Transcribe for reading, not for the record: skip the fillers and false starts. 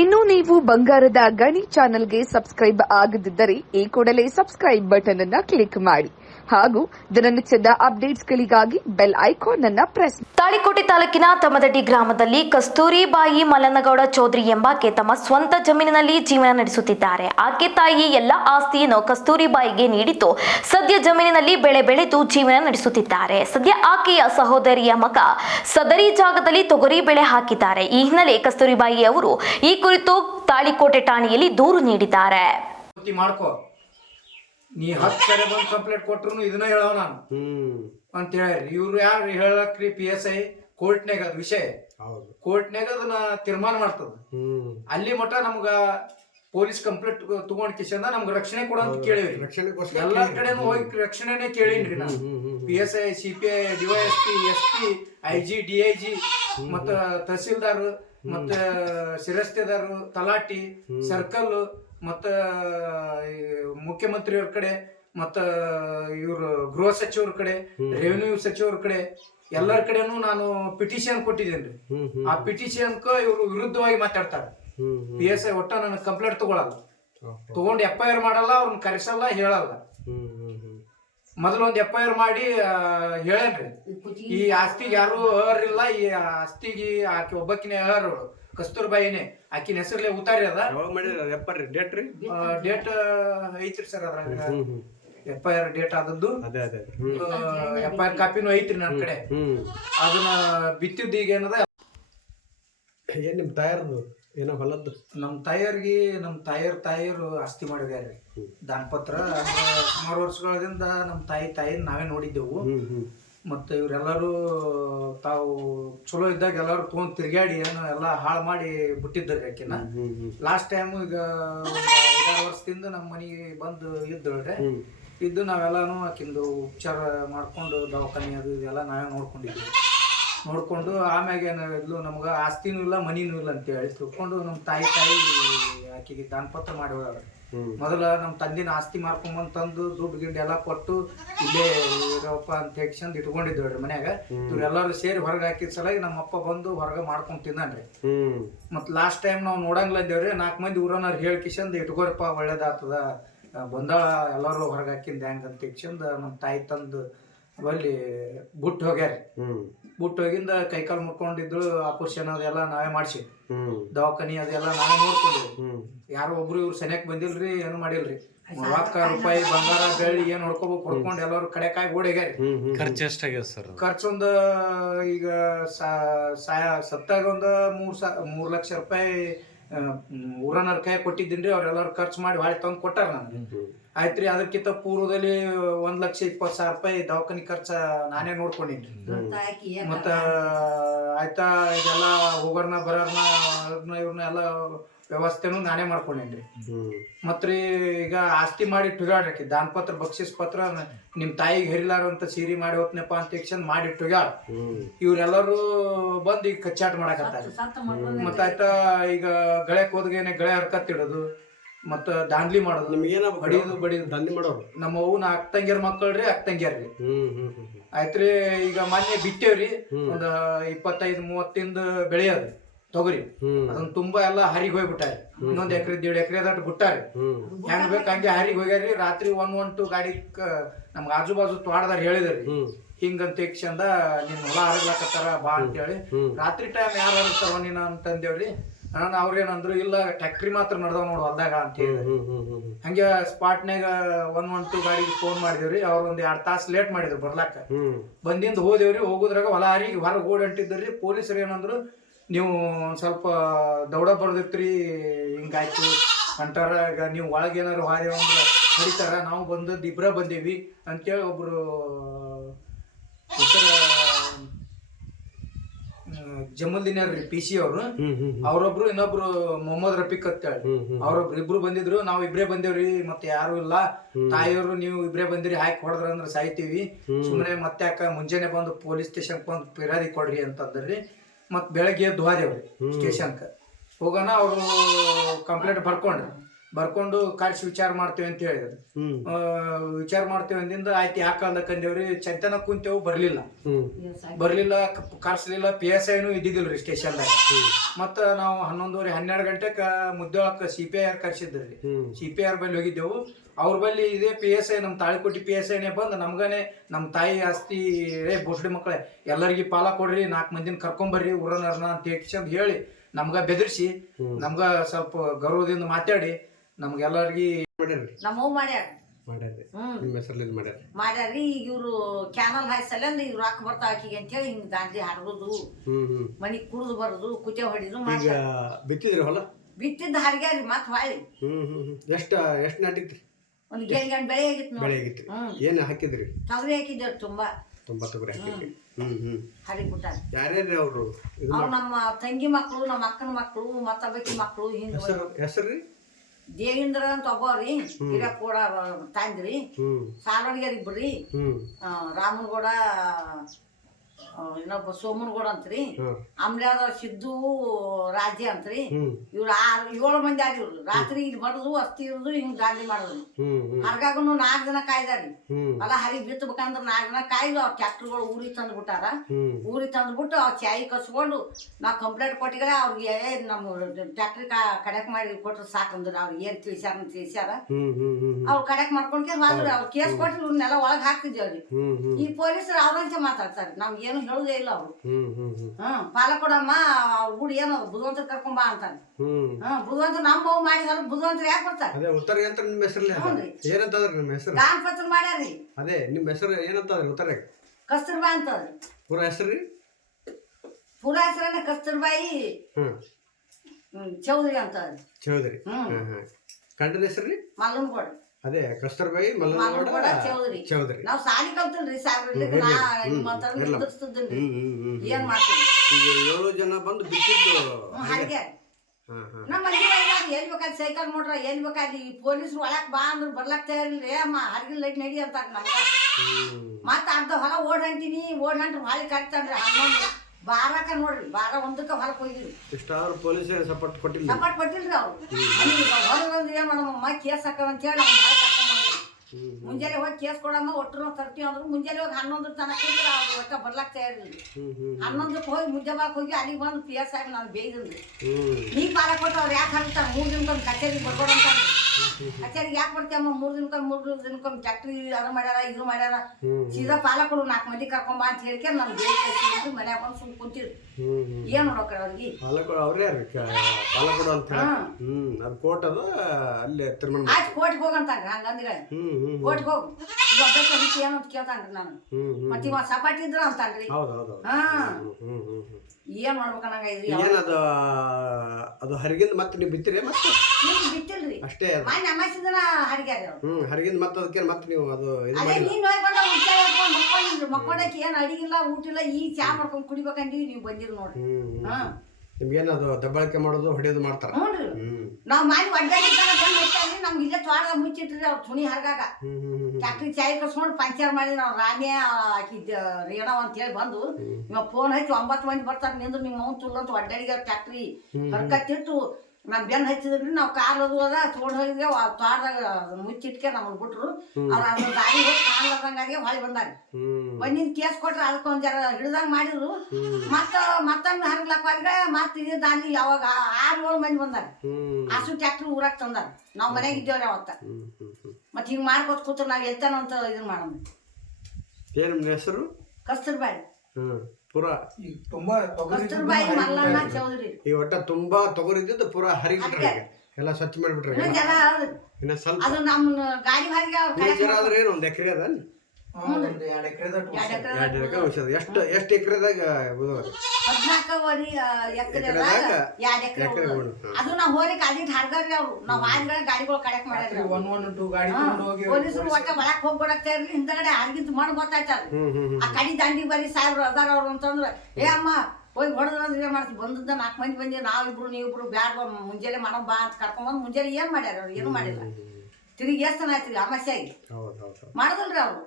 ಇನ್ನು ನೀವು ಬಂಗಾರದ ಗಣಿ ಚಾನೆಲ್ಗೆ ಸಬ್ಸ್ಕ್ರೈಬ್ ಆಗದಿದ್ದರೆ ಈ ಕೂಡಲೇ ಸಬ್ಸ್ಕ್ರೈಬ್ ಬಟನ್ ಅನ್ನು ಕ್ಲಿಕ್ ಮಾಡಿ ಹಾಗೂ ದಿನನಿತ್ಯದ ಅಪ್ಡೇಟ್ಸ್ಗಳಿಗಾಗಿ ಬೆಲ್ ಐಕಾನ್ ಅನ್ನು ಪ್ರೆಸ್. ತಾಳಿಕೋಟೆ ತಾಲೂಕಿನ ತಮ್ಮದಡ್ಡಿ ಗ್ರಾಮದಲ್ಲಿ ಕಸ್ತೂರಿಬಾಯಿ ಮಲ್ಲನಗೌಡ ಚೌಧರಿ ಎಂಬಾಕೆ ತಮ್ಮ ಸ್ವಂತ ಜಮೀನಿನಲ್ಲಿ ಜೀವನ ನಡೆಸುತ್ತಿದ್ದಾರೆ. ಆಕೆ ತಾಯಿ ಎಲ್ಲ ಆಸ್ತಿಯನ್ನು ಕಸ್ತೂರಿಬಾಯಿಗೆ ನೀಡಿದ್ದು ಸದ್ಯ ಜಮೀನಿನಲ್ಲಿ ಬೆಳೆ ಬೆಳೆದು ಜೀವನ ನಡೆಸುತ್ತಿದ್ದಾರೆ. ಸದ್ಯ ಆಕೆಯ ಸಹೋದರಿಯ ಮಗ ಸದರಿ ಜಾಗದಲ್ಲಿ ತೊಗರಿ ಬೆಳೆ ಹಾಕಿದ್ದಾರೆ. ಈ ಹಿನ್ನೆಲೆ ಕಸ್ತೂರಿಬಾಯಿ ಅವರು ಈ ಕುರಿತು ತಾಳಿಕೋಟೆ ಠಾಣೆಯಲ್ಲಿ ದೂರು ನೀಡಿದ್ದಾರೆ. ನೀ 10 ಸರಿ ಬಂದು ಕಂಪ್ಲೇಂಟ್ ಕೊಟ್ರು ಇದನ್ನ ಹೇಳವ ನಾನು ಅಂತ ಹೇಳಿ ಇವ್ರು ಯಾರು ಹೇಳಕ್ರಿ PSI ಕೋರ್ಟ್ನಾಗ ಅದ ವಿಷಯ ಕೋರ್ಟ್ನಾಗ ಅದನ್ನ ತೀರ್ಮಾನ ಮಾಡ್ತದ. ಅಲ್ಲಿ ಮಠ ನಮ್ಗ ಪೊಲೀಸ್ ಕಂಪ್ಲೇಂಟ್ ತಗೊಂಡ್ ಕಿಶಂದ ನಮ್ಗ ರಕ್ಷಣೆ ಕೊಡ ಅಂತ ಕೇಳಿವಿ. ಎಲ್ಲಾ ಕಡೆನೂ ಹೋಗಿ ರಕ್ಷಣೆನೆ ಕೇಳಿನ್ರಿ ನಾನು. PSI CPI DYSP SP IG DIG ಮತ್ತ ತಹಸೀಲ್ದಾರ್ ಮತ್ತ ಶಿರಸ್ತೆದಾರರು ತಲಾಟಿ ಸರ್ಕಲ್ ಮತ್ತ ಮುಖ್ಯಮಂತ್ರಿಯವ್ರ ಕಡೆ ಮತ್ತ ಇವ್ರ ಗೃಹ ಸಚಿವರ ಕಡೆ ರೆವಿನ್ಯೂ ಸಚಿವರ ಕಡೆ ಎಲ್ಲರ ಕಡೆನೂ ನಾನು ಪಿಟಿಷನ್ ಕೊಟ್ಟಿದ್ದೇನ್ರಿ. ಆ ಪಿಟಿಷನ್ ಇವ್ರು ವಿರುದ್ಧವಾಗಿ ಮಾತಾಡ್ತಾರೆ. PSI ಒಟ್ಟ ನನಗೆ ಕಂಪ್ಲೇಂಟ್ ತಗೊಳಲ್ಲ, ತಗೊಂಡು FIR ಮಾಡಲ್ಲ, ಅವ್ರನ್ನ ಕರೆಸಲ್ಲ, ಹೇಳಲ್ಲ. ಮೊದಲು ಒಂದು FIR ಮಾಡಿ ಹೇಳೇನ್ರಿ ಈ ಆಸ್ತಿಗೆ ಯಾರು ಇಲ್ಲ, ಈ ಆಸ್ತಿಗೆ ಆಕೆ ಒಬ್ಬಕಿನೇ ಅವಳು ಕಸ್ತೂರ್ಬಾಯಿನೇ ಆಕಿನ ಹೆಸರ್ಲೆ ಉತ್ತಾರಿ ಅದ. ಡೇಟ್ ಐತ್ರಿ ಸರ್, ಅದ್ರಾಗ FIR ಡೇಟ್ ಆದದ್ದು FIR ಕಾಪಿನೂ ಐತ್ರಿ ನನ್ನ ಕಡೆ. ಅದನ್ನ ಬಿತ್ತಿದ್ದು ಈಗ ಏನದ ನಿಮ್ ತಾಯರ್ದು ಏನೋ ಹೊಲದ್ದು ನಮ್ ತಾಯರು ಆಸ್ತಿ ಮಾಡಿದ್ಯಾರ್ರಿ ದಾನಪತ್ರ. ಸುಮಾರು ವರ್ಷಗಳಿಂದ ನಮ್ ತಾಯಿ ನಾವೇ ನೋಡಿದ್ದೆವು. ಮತ್ತೆ ಇವರೆಲ್ಲರೂ ತಾವು ಚಲೋ ಇದ್ದಾಗ ಎಲ್ಲರೂ ತೊಗೊಂಡ್ ತಿರ್ಗಾಡಿ ಏನೋ ಎಲ್ಲ ಹಾಳು ಮಾಡಿ ಬಿಟ್ಟಿದ್ದಾರೆ ಆಕಿನ. ಲಾಸ್ಟ್ ಟೈಮ್ ಈಗ 5 ವರ್ಷದಿಂದ ನಮ್ಮ ಮನೆಗೆ ಬಂದು ಇದ್ದು ನಾವೆಲ್ಲಾನು ಆಕಿಂದು ಉಪಚಾರ ಮಾಡ್ಕೊಂಡು ದವಾಖಾನೆ ಅದು ಇದೆಲ್ಲ ನಾವೇ ನೋಡ್ಕೊಂಡು ಆಮ್ಯಾಗ ಏನಿದ್ಲು ನಮ್ಗ ಆಸ್ತಿನೂ ಇಲ್ಲ ಮನಿನೂ ಇಲ್ಲ ಅಂತ ಹೇಳಿ ತಿಳ್ಕೊಂಡು ನಮ್ಮ ತಾಯಿ ಆಕಿಗೆ ದಾನಪತ್ರ ಮಾಡಿ ಹೋಗ್ಯಾರ. ಮೊದಲ ನಮ್ಮ ತಂದಿನ ಆಸ್ತಿ ಮಾರ್ಕೊಂಬಂದ್ ತಂದು ದುಡ್ಡು ಗಿಡ್ಡು ಎಲ್ಲ ಕೊಟ್ಟು ಇಲ್ಲೇ ಇರಪ್ಪ ಅಂತ ಹೇಳಿ ಇಟ್ಕೊಂಡಿದ್ದೇವ್ರಿ ಮನ್ಯಾಗ. ಇವ್ರೆಲ್ಲರೂ ಸೇರಿ ಹೊರಗೆ ಹಾಕಿದ ಸಲಾಗಿ ನಮ್ಮಪ್ಪ ಬಂದು ಹೊರಗೆ ಮಾಡ್ಕೊಂಡ್ ತಿಂದಾನ್ರಿ. ಮತ್ ಲಾಸ್ಟ್ ಟೈಮ್ ನಾವು ನೋಡಂಗಿಲ್ಲ ಅಂದೇವ್ರಿ. 4 ಮಂದಿ ಊರನ್ನವ್ರು ಹೇಳ್ಕಿಸಂದ್ ಇಟ್ಕೋರಪ್ಪ ಒಳ್ಳೇದಾಗ್ತದ ಬಂದಾಳ ಎಲ್ಲರೂ ಹೊರಗೆ ಹಾಕಿಂದ ಹೆಂಗ್ ಅಂತ ಹೇಳಿ ನಮ್ಮ ತಾಯಿ ತಂದು ಅಲ್ಲಿ ಬುಟ್ಟು ಹೋಗ್ಯಾರಿ. ಬುಟ್ಟು ಹೋಗಿಂದ ಕೈಕಾಲು ಮುರ್ಕೊಂಡಿದ್ರು, ಆಪರೇಷನ್ ಅದೆಲ್ಲ ನಾವೇ ಮಾಡ್ಸಿ, ದವಾಖಾನಿ ಅದೆಲ್ಲ ನಾವೇ ನೋಡ್ಕೊಂಡಿವಿ. ಯಾರೋ ಒಬ್ರು ಇವ್ರು ಸನಿಯಕ್ ಬಂದಿಲ್ರಿ, ಏನು ಮಾಡಿಲ್ರಿ. ₹1 ಬಂಗಾರ ಬೆಳ್ಳಿ ಏನ್ ಹೊಡ್ಕೋಬೇಕು ಹೊಡ್ಕೊಂಡು ಎಲ್ಲರೂ ಕಡೆಕಾಯಿ ಓಡೇಗ್ಯಾರಿ. ಖರ್ಚು ಎಷ್ಟಾಗ್ಯದ ಸರ್? ಖರ್ಚೊಂದು ಈಗ ಸತ್ತಾಗ ಒಂದು 3 ಲಕ್ಷ ರೂಪಾಯಿ ಊರನ್ನರ ಕೈ ಕೊಟ್ಟಿದ್ದೀನ್ರಿ. ಅವ್ರೆಲ್ಲರೂ ಖರ್ಚು ಮಾಡಿ ಹೊಳೆ ತಂದು ಕೊಟ್ಟಾರ ನನಗೆ. ಆಯ್ತ್ರಿ, ಅದಕ್ಕಿಂತ ಪೂರ್ವದಲ್ಲಿ 1,20,000 ರೂಪಾಯಿ ದವಾಖಾನಿ ಖರ್ಚ ನಾನೇ ನೋಡ್ಕೊಂಡಿನ್ರಿ. ಮತ್ತ ಆಯ್ತಾ ಇದೆಲ್ಲ ಹೋಗೋರ್ನ ಬರೋರ್ನ ಇವ್ರನ್ನ ಎಲ್ಲ ವ್ಯವಸ್ಥೆನೂ ನಾನೇ ಮಾಡ್ಕೊಂಡೇನ್ರಿ. ಮತ್ರಿ ಈಗ ಆಸ್ತಿ ಮಾಡಿ ಟುಗಾಡ್ರಿ ದಾನಪತ್ರ ಬಕ್ಷಿಸ್ ಪತ್ರ ನಿಮ್ ತಾಯಿಗೆ ಹರಿಲಾರಂತ ಸೀರಿ ಮಾಡಿ ಹೋತ್ನಪ್ಪ ಅಂತ ಎಕ್ಷನ್ ಮಾಡಿ ಟುಗಾಳ. ಇವ್ರೆಲ್ಲರೂ ಬಂದು ಈಗ ಕಚ್ಚಾಟ ಮಾಡಕತ್ತಾರ. ಮತ್ತ ಆಯ್ತಾ ಈಗ ಗಳೆಕ್ ಹೋದ್ಗೇನೆ ಗಳೆ ಹರ್ಕತ್ತಿಡೋದು ಮತ್ತ ದಾಂಡ್ಲಿ ಮಾಡೋದು, ಬಡಿದು ದಾಂಡ್ಲಿ ಮಾಡೋರು. ನಮ್ಮ ಅವ್ನ ಅಕ್ಕಂಗ್ಯಾರ ಮಕ್ಕಳ್ರಿ ಅಕ್ಕಂಗ್ಯಾರ್ರಿ. ಆಯ್ತ್ರಿ, ಈಗ ಮೊನ್ನೆ ಬಿಟ್ಟೇವ್ರಿ ಒಂದ್ 25-30 ಬೆಳೆಯದು ತೊಗರಿ. ಅದನ್ನ ತುಂಬಾ ಎಲ್ಲಾ ಹರಿಗೆ ಹೋಗ್ಬಿಟ್ಟಾರಿ. ಇನ್ನೊಂದ್ 1.5 ಎಕರೆ ದಟ್ ಬಿಟ್ಟಾರಿ. ಹೆಂಗ್ ಬೇಕ ಹಂಗೆ ಹರಿಗೆ ಹೋಗ್ಯಾರಿ. ರಾತ್ರಿ 112 ಗಾಡಿ ನಮ್ಗ ಆಜು ಬಾಜು ತೋಟದಾರ ಹೇಳಿದ್ರಿ ಹಿಂಗಂತ ಚಂದ ನಿನ್ ಹೊಲ ಹರಗ್ಲಾಕತ್ತಾರ ಬಾ ಅಂತ ಹೇಳಿ. ರಾತ್ರಿ ಟೈಮ್ ಯಾರು ಹರಗ್ತಾವ ನೀನ ಅಂತಂದೇವ್ರಿ. ಅವ್ರೇನಂದ್ರು ಇಲ್ಲ ಟ್ಯಾಕ್ಟ್ರಿ ಮಾತ್ರ ನಡ್ದಾವ್ ನೋಡು ಹೊಲ್ದಾಗ ಅಂತ ಹೇಳಿ. ಹಂಗೆ ಸ್ಪಾಟ್ನಾಗ 112 ಗಾಡಿಗೆ ಫೋನ್ ಮಾಡಿದೇವ್ರಿ. ಅವ್ರ ಒಂದ್ 2 ತಾಸು ಲೇಟ್ ಮಾಡಿದ್ರು ಬರ್ಲಾಕ. ಬಂದಿಂದ ಹೋದೇವ್ರಿ. ಹೋಗುದ್ರಾಗ ಹೊಲ ಹರಿಗೆ ಹೊರಗೆ ಓಡಂಟಿದ್ರಿ. ಪೊಲೀಸರು ಏನಂದ್ರು, ನೀವು ಸ್ವಲ್ಪ ದೌಡ ಬರ್ದಿತ್ರಿ, ಹಿಂಗಾಯ್ತು ಅಂಟಾರ. ಈಗ ನೀವು ಒಳಗೇನಾರು ಹಾದೇವ ಅಂದ್ರೆ ಹರಿತಾರ, ನಾವು ಬಂದದ್ದು ಇಬ್ರ ಬಂದೇವಿ ಅಂತೇಳಿ ಒಬ್ರು ಜಮಲ್ದಿನ್ಯಾರ್ರಿ PC ಅವ್ರು, ಅವ್ರೊಬ್ರು ಇನ್ನೊಬ್ರು ಮೊಹಮ್ಮದ್ ರಫೀಕ್ ಅಂತೇಳಿ ಅವ್ರೊಬ್ರು ಇಬ್ರು ಬಂದಿದ್ರು. ನಾವ್ ಇಬ್ರೇ ಬಂದೇವ್ರಿ, ಮತ್ತೆ ಯಾರು ಇಲ್ಲ. ತಾಯಿಯವರು ನೀವು ಇಬ್ರೇ ಬಂದಿರಿ, ಹಾಕಿ ಹೊಡೆದ್ರ ಅಂದ್ರ ಸಾಯ್ತೀವಿ, ಸುಮ್ಮನೆ ಮತ್ತೆ ಯಾಕ ಮುಂಜಾನೆ ಬಂದು ಪೊಲೀಸ್ ಸ್ಟೇಷನ್ ಬಂದು ಫಿರ್ಯಾದಿ ಕೊಡ್ರಿ ಅಂತಂದ್ರಿ. ಮತ್ ಬೆಳಗ್ಗೆ ಎದ್ದು ಹೋದೇವ್ರಿ ಸ್ಟೇಷನ್ಕ. ಹೋಗೋಣ, ಅವ್ರು ಕಂಪ್ಲೇಂಟ್ ಬರ್ಕೊಂಡ್ರಿ. ಬರ್ಕೊಂಡು ಕರ್ಸಿ ವಿಚಾರ ಮಾಡ್ತೇವೆ ಅಂತ ಹೇಳಿದ್ರು. ವಿಚಾರ ಮಾಡ್ತೇವೆ ಅಂದಿಂದ ಆಯ್ತು ಯಾಕೆ ಅಂದಕಂದೇವ್ರಿ. ಚಂತನ ಕುಂತೇವು, ಬರ್ಲಿಲ್ಲ, ಕರ್ಸ್ಲಿಲ್ಲ. PSI ಇದ್ದಿದ್ದಿಲ್ರಿ ಸ್ಟೇಷನ್ದಾಗ. ಮತ್ತ ನಾವು 11:30 ಗಂಟೆಗೆ ಮುದ್ದೊಳಕ್ಕೆ CPR ಕರ್ಸಿದ್ರಿ. CPR ಬಲ್ಲಿ ಹೋಗಿದ್ದೆವು. ಅವ್ರ ಬಲ್ಲಿ ಇದೇ PSI ನಮ್ಮ ತಾಳಿಕೋಟಿ PSIನೇ ಬಂದು ನಮ್ಗನೆ ನಮ್ಮ ತಾಯಿ ಆಸ್ತಿ ಬೋಸಡಿ ಮಕ್ಕಳೇ ಎಲ್ಲರಿಗೆ ಪಾಲ ಕೊಡ್ರಿ, 4 ಮಂದಿನ ಕರ್ಕೊಂಬರ್ರಿ ಊರನರ್ನ ಅಂತ ಹೇಳಿ ನಮ್ಗ ಬೆದರ್ಸಿ, ನಮ್ಗ ಸ್ವಲ್ಪ ಗೌರವದಿಂದ ಮಾತಾಡಿ ನಮ್ಗೆಲ್ಲರಿಗೆ ನಮ್ಮವ್ ಮಾಡ್ಯಾರ ನಿಮ್ಮ ಹೆಸರಲ್ಲಿ ಮಾಡ್ಯಾರ್ರಿ. ಈಗ ಇವ್ರು ಕ್ಯಾನಲ್ ಹಾಯ್ಸಲ್ಲ ಅಂದ್ರೆ ಇವ್ರು ರೊಕ್ಕ ಬರ್ತಾವ ಆಕಿಗೆ ಅಂತೇಳಿ ಹಿಂಗ್ ದಾಂಡಿ ಹರಡುದು, ಮನಿಗ್ ಕುಡ್ದು ಬರುದು, ಕುಚೆ ಹೊಡಿದು ಬಿತ್ತಿದ್ರಿ ಹೊಲ ಬಿತ್ತಿದ್ದ ಹರಿಗ್ಯಾರಿ ಮತ್ ಹೊಳ್ಳಿ ಎಷ್ಟ ನಾಟಿತ್ರಿ? ಒಂದ್ ಗೇಣ್ ಬೆಳೆ ಆಗಿತ್ತು. ಏನ್ ಹಾಕಿದ್ರಿ? ತೊಗರಿ ಹಾಕಿದ್ದೇವ್ ತುಂಬಾ 90 ತೊಗರಿ ಹಾಕಿದ್ರಿ. ಹರಿಬಿಟ್ಟಾರ. ಯಾರ್ಯಾರ್ರಿ ಅವ್ರು? ಅವ್ರು ನಮ್ಮ ತಂಗಿ ಮಕ್ಳು, ನಮ್ಮ ಅಕ್ಕನ ಮಕ್ಳು, ಮತ್ತೊಬ್ಬಕಿ ಮಕ್ಳು. ಹಿಂಗ ಹೆಸರ್ರಿ? ದೇವೇಂದ್ರ ಅಂತ ಒಬ್ಬವ್ರಿ, ಹಿರಪ್ಪಗೌಡ ತಂದ್ರಿ, ಸಾಲೋಣಿಗಾರ ಇಬ್ರಿ, ರಾಮನಗೌಡ ಇನ್ನೊಬ್ಬ ಸೋಮನಗೌಡ ಅಂತ್ರಿ, ಆಮ್ಯಾದ ಸಿದ್ದು ರಾಜ್ಯ ಅಂತ್ರಿ. ಇವ್ರ 7 ಮಂದಿ ಆದ್ರಿ. ಇವ್ರು ರಾತ್ರಿ ಇಲ್ಲಿ ಬಡದು ಅಸ್ತಿ ಇರುದು ಹಿಂಗ್ ದಾಂಡಿ ಮಾಡುದು. ಹರ್ಗಾಗನು 4 ದಿನ ಕಾಯ್ದಾರಿ. ಅಲ್ಲ ಹರಿ ಬಿತ್ತಬೇಕಂದ್ರ 4 ದಿನ ಕಾಯ್ದು ಅವ್ರ ಟ್ಯಾಕ್ಟರ್ಗಳು ಊರಿಗೆ ತಂದು ಬಿಟ್ಟಾರ. ಊರಿಗೆ ತಂದ್ಬಿಟ್ಟು ಅವ್ರ ಚಾಯಿ ಕಸ್ಕೊಂಡು ನಾವ್ ಕಂಪ್ಲೇಂಟ್ ಕೊಟ್ಟಿದ್ರೆ ಅವ್ರಿಗೆ ನಮ್ಮ ಟ್ಯಾಕ್ಟ್ರಿ ಕಡೆಕ್ ಮಾಡಿ ಕೊಟ್ರೆ ಸಾಕಂದ್ರ ಅವ್ರಿಗೆ ಏನ್ ತಿಳಿಸ್ಯಾರ ಅವ್ರು ಕಡೆಕ್ ಮಾಡ್ಕೊಂಡ್ಕೆ ಹೋದ್ರಿ. ಅವ್ರು ಕೇಸ್ ಕೊಟ್ರಿ ಇವ್ರನ್ನೆಲ್ಲ ಒಳಗ್ ಹಾಕ್ತಿದ್ದೇವ್ರಿ. ಈ ಪೊಲೀಸರು ಅವ್ರಂತೆ ಮಾತಾಡ್ತಾರೆ, ನಮ್ಗೆ ಏನು ಹೇಳುದೇ ಇಲ್ಲ ಅವ್ರು. ಪಾಲ ಕೊಡಮ್ಮ ಅವ್ರ ಗುಡಿ ಏನು ಬುಧವಂತರ ಕರ್ಕೊಂಬಾ ಅಂತಾನೆ. ಬುಧವಂತ ನಮ್ಮ ಬಾವು ಮಾಡಿದಾರ, ಬುಧವಂತರ ಯಾಕೆ ಬರ್ತಾರೆ? ಉತ್ತರ ಯಂತ್ರ ನಿಮ್ಮ ಹೆಸರಲ್ಲಿ ಏನಂತದ್ರಿ? ನಿಮ್ಮ ಹೆಸರು ದಾನಪತ್ರ ಮಾಡ್ಯಾರ್ರಿ. ಅದೇ ನಿಮ್ಮ ಹೆಸರು ಏನಂತದ್ರಿ? ಉತ್ತರ ಕಸ್ತೂರ್ಬಾಯಿ ಅಂತದ್ರಿ. ಪೂರ ಹೆಸರು? ಪೂರ ಹೆಸರನ್ನ ಕಸ್ತೂರ್ಬಾಯಿ ಚೌಧರಿ ಅಂತದ್ರಿ. ಚೌಧರಿ. ಕಂಡದ ಹೆಸರು ಮಲ್ಲನಗೌಡ. ಅದೇ ಕಸ್ತೂರ್ಬಾಯಿ ಮಲ್ಲನಗೌಡ ಚೌಧರಿ. ನಾವ್ ಸಾಲಿ ಕಲ್ತಿಲ್ರಿ ಸಾಹೇಬ್ರಿ, ಏನ್ ಮಾಡ್ತೀವಿ. ಈಗ 7 ಜನ ಬಂದು ಬಿಟ್ಟಿದ್ದು ಹಾಗೆ ನಮ್ಮ ಮಂದಿ ಎಲ್ಲಿ ಬೇಕಾದ್ ಸೈಕಲ್ ನೋಡ್ರ ಎಲ್ಲಿ ಬೇಕಾದ್ರಿ. ಈ ಪೊಲೀಸ್ರು ಒಳಕ್ ಬಾ ಅಂದ್ರ ಬರ್ಲಾಕ್ ತಯಾರಿಲ್ರಿ. ಅಮ್ಮ ಹರ್ಗಿಲ್ ಲೈಟ್ ನಡಿ ಅಂತಾರ ನಮ್ಗ. ಮತ್ತ ಅರ್ಧ ಹೊಲ ಓಡ್ ಹೊಂಟಿನಿ, ಹೊಳಿ ಕರಿತಾನ್ರಿ. 11 ಬಾರಕ ನೋಡ್ರಿ, 12-1 ಹೊಲಕ್ ಹೋಗಿದ್ರಿ. ಇಷ್ಟಾದ್ರೂ ಪೊಲೀಸರಿಗೆ ಸಪೋರ್ಟ್ ಕೊಟ್ಟಿಲ್ರಿ ಅವ್ರು. ಹೊರಗೆ ಏನ್ ಮಾಡಮ್ಮ ಕೇಸ್ ಹಾಕವ ಅಂತ ಹೇಳಿ ಮುಂಜಾನೆ ಹೋಗಿ ಕೇಸ್ ಕೊಡಮ್ಮ ಒಟ್ಟರು ತರ್ತೀವಿ ಅಂದ್ರು. ಮುಂಜಾನೆ ಹೋಗಿ 11 ತನಕ ಅವ್ರು ಒಟ್ಟ ಬರ್ಲಾಕ್ ತಯಾರಿಲ್ರಿ. 11ಕ್ಕೆ ಹೋಗಿ ಮುಂಜಾನೆ ಹೋಗಿ ಅಲ್ಲಿಗೆ ಬಂದು PSI ನಾನು ಬೇಯ್ದ್ರಿ. ನೀ ಪಾಲ ಕೊಟ್ಟು ಅವ್ರು ಯಾಕೆ ಹಾಕ್ತಾರೆ? 3 ದಿನಕ್ಕೊಮ್ಮೆ ಕಚೇರಿಗೆ ಬರ್ಕೊಡಂತ. ಕಚೇರಿಗೆ ಯಾಕೆ ಬರ್ತೀಯಮ್ಮ? 3 ದಿನಕ್ಕೊಮ್ಮೆ ಟ್ಯಾಕ್ಟ್ರಿ ಅದು ಮಾಡ್ಯಾರ, ಇದು ಮಾಡ್ಯಾರ. ಸೀದಾ ಪಾಲ ಕೊಡು, 4 ಮಂದಿ ಕರ್ಕೊಂಬ ಅಂತ ಹೇಳಿಕೆ ನಾನು ಬೇಯ್ತು ಮನ್ಯಾಗ ಬಂದು ಸುಮ್ ಕುಂತಿರಿ. ಏನ್ ನೋಡೋಕ್ರ ಅವ್ರಿಗೆ ಅವ್ರೇ ಪಾಲಕೊಡು ಅಂತ ಅದು ಕೋರ್ಟ್ ಅದ ಅಲ್ಲಿ ಆಯ್ತು ಕೋರ್ಟ್ಗೆ ಹೋಗಂತಾನ್ರಿ. ಹಂಗಂದ್ರೆ ಕೋರ್ಟ್ಗೆ ಹೋಗು ಏನಂತ ಕೇಳ್ತಾನ್ರಿ. ನಾನು ಮತ್ತ ಇವ ಸಪಾಟಿ ಇದ್ರ ಅಂತಾನ್ರಿ. ಏನ್ ಮಾಡ್ಬೇಕನ್ನಂಗ ಏನದು ಅದು ಹರಿಗಿಂದ ಮತ್ತೆ ನೀವು ಬಿತ್ತಿರಿ? ಮತ್ತೆ ಬಿತ್ತಿಲ್ರಿ, ಅಷ್ಟೇ ಮಾನ್ಯ ಅಮಾಸಿ ದಿನ ಹರಿಗ್ಯಾರ. ಹರಿಗಿಂದ ಮತ್ತೆ ಅದಕ್ಕೆ ಮತ್ತೆ ನೀವು ಅದು ಅದೇ ನೀನ್ ಹೋಗಿ ಬಂದ ಮಕ್ಕೊಂಡಕ್ಕೆ ಏನ್ ಅಡಿಗಿಲ್ಲ ಊಟ ಇಲ್ಲ. ಈ ಚಾ ಮಾಡ್ಕೊಂಡ್ ಕುಡಿಬೇಕಂದೀವಿ, ನೀವು ಬಂದಿರಿ ನೋಡ್ರಿ. ನಿಮ್ಗೇನದು ದಬ್ಬಾಳಿಕೆ ಮಾಡೋದು ಹೊಡೆಯೋದು ಮಾಡ್ತಾರ? ನೋಡ್ರಿ ನಾವ್ ಮಾಡಿ ಒಡ್ಡಾಡಿ ನಮ್ಗೆ ಇಲ್ಲೇ ತೋಟದಾಗ ಮುಚ್ಚಿಟ್ರಿ ಅವ್ರು ತುಣಿ ಹರ್ಗಾಗ. ಟ್ಯಾಕ್ಟ್ರಿ ಚಾಯ್ ಕಸ್ಕೊಂಡು ಪಂಚರ್ ಮಾಡಿ ನಾವು ರಾಮ್ಯ ಹಾಕಿದ್ದ ರೇಣವ್ ಅಂತ ಹೇಳಿ ಬಂದು ಇವಾಗ ಫೋನ್ ಹಚ್ಚಿ 9 ಮಂದಿ ಬರ್ತಾರ ನಿಂದ್ರು ನಿಮ್ಮ ಅವ್ನು ತುಲ್ಲಂತ ಒಡ್ಡಾಡಿಗ ಟ್ಯಾಕ್ಟ್ರಿ ಹರ್ಕತ್ತಿಟ್ಟು ನಾವ್ ಬೆನ್ ಹಚ್ಚಿದ್ರಿ. ನಾವ್ ಕಾರ್ ಅದು ಅದ ತಗೊಂಡ್ ಹೋಗಿದ್ವಿ. ತೋಟದಾಗ ಮುಚ್ಚಿಟ್ಕೆ ನಮ್ಮನ್ ಬಿಟ್ರು. ಅವ್ರ ದಾರಿ ಹೋಗಿ ಕಾಣ್ಲಾರ್ದಂಗಾಗಿ ಹೊಳಿ ಬಂದಾರಿ. ಬಂದಿನ ಕೇಸ್ ಕೊಟ್ರ ಅದಕ್ಕೊಂದ್ ಜರ ಹಿಡ್ದಂಗ್ ಮಾಡಿದ್ರು. ಮತ್ತೊಮ್ಮೆ ಹರ್ಗ್ಲಕ್ ಹೋದ್ರೆ ಮತ್ ಇದೇ ದಾರಿ ಯಾವಾಗ 6-7 ಮಂದಿ ಬಂದಾರ. ಹಸು ಟ್ಯಾಕ್ಟ್ರಿ ಊರಾಗ ತಂದಾರ. ನಾವ್ ಮನ್ಯಾಗ ಇದ್ದೇವ್ರಿ ಅವತ್ತ. ಮತ್ ಹಿಂಗ್ ಮಾಡ್ಕೊತ ಕೂತ್ರ ನಾವ್ ಎಲ್ತಾನ ಅಂತ ಇದನ್ ಮಾಡೋಣ. ಏನ್ ನಿಮ್ಮ ಹೆಸರು? ಕಸ್ತೂರ್ಬಾಯಿ. ಪೂರಾ ಕಸ್ತೂರ್ಬಾಯಿ ಮಲ್ಲಣ್ಣ ಚೌಧರಿ. ಈ ಒಟ್ಟ ತುಂಬಾ ತೊಗರಿದ್ದು ಪೂರಾ ಹರಿಬಿಟ್ರೆ ಎಲ್ಲ ಸ್ವಚ್ಛ ಮಾಡಿಬಿಟ್ರೆ ಇನ್ನ ಸ್ವಲ್ಪ ಅದು ನಮ್ಮ ಗಾಡಿ ಆದ್ರೆ ಏನು 1 ಎಕರೆ ಅದ? 2 ಎಕರೆ. ಎಷ್ಟು ಎಕರೆದಾಗ? 14 ಎಕರೆ. ಅದು ನಾವ್ ಹೋಗಿ ಗಾಡಿ ಹಾಡ್ಗಾರ್ರಿ. ಅವ್ರು ನಾವ್ ಹಾಡ್ಗಳ ಗಾಡಿಗಳು ಕಡೆಕ್ಟ್ ಮಾಡ್ಯಾರ. ಪೊಲೀಸರು ಒಟ್ಟ ಒಳಕ್ ಹೋಗ್ಬಿಡಕ್ತಾ ಇರ್ಲಿ. ಹಿಂದಗಡೆ ಹರ್ಗಿದ್ ಮಣ್ಣು ಗೊತ್ತಾಯ್ತಾರ. ಆ ಕಡಿ ದಂಡಿ ಬರೀ ಸಾಹೇಬ್ರು ಅದಾರ ಅವ್ರು ಅಂತಂದ್ರ ಏ ಅಮ್ಮ ಹೋಗಿ ಹೊಡೆದ್ರೆ ಏನ್ ಮಾಡ್ತೀವಿ? ಬಂದದ್ದ 4 ಮಂದಿ ಬಂದಿ, ನಾವಿಬ್ರು ನೀವಿಬ್ರು ಬ್ಯಾಡ ಮುಂಜಾನೆ ಮಾಡೋ ಬಾ ಅಂತ ಕರ್ಕೊಂಡ್ಬಂದ್ ಮುಂಜಾನೆ ಏನ್ ಮಾಡ್ಯಾರ ಅವ್ರು? ಏನು ಮಾಡಿಲ್ಲ. ತಿರುಗಿ ಎಷ್ಟನ ಆಯ್ತಿರಿ ಅಮಾಸ್ಯಾಗಿ ಮಾಡಿದಲ್ರಿ ಅವ್ರು.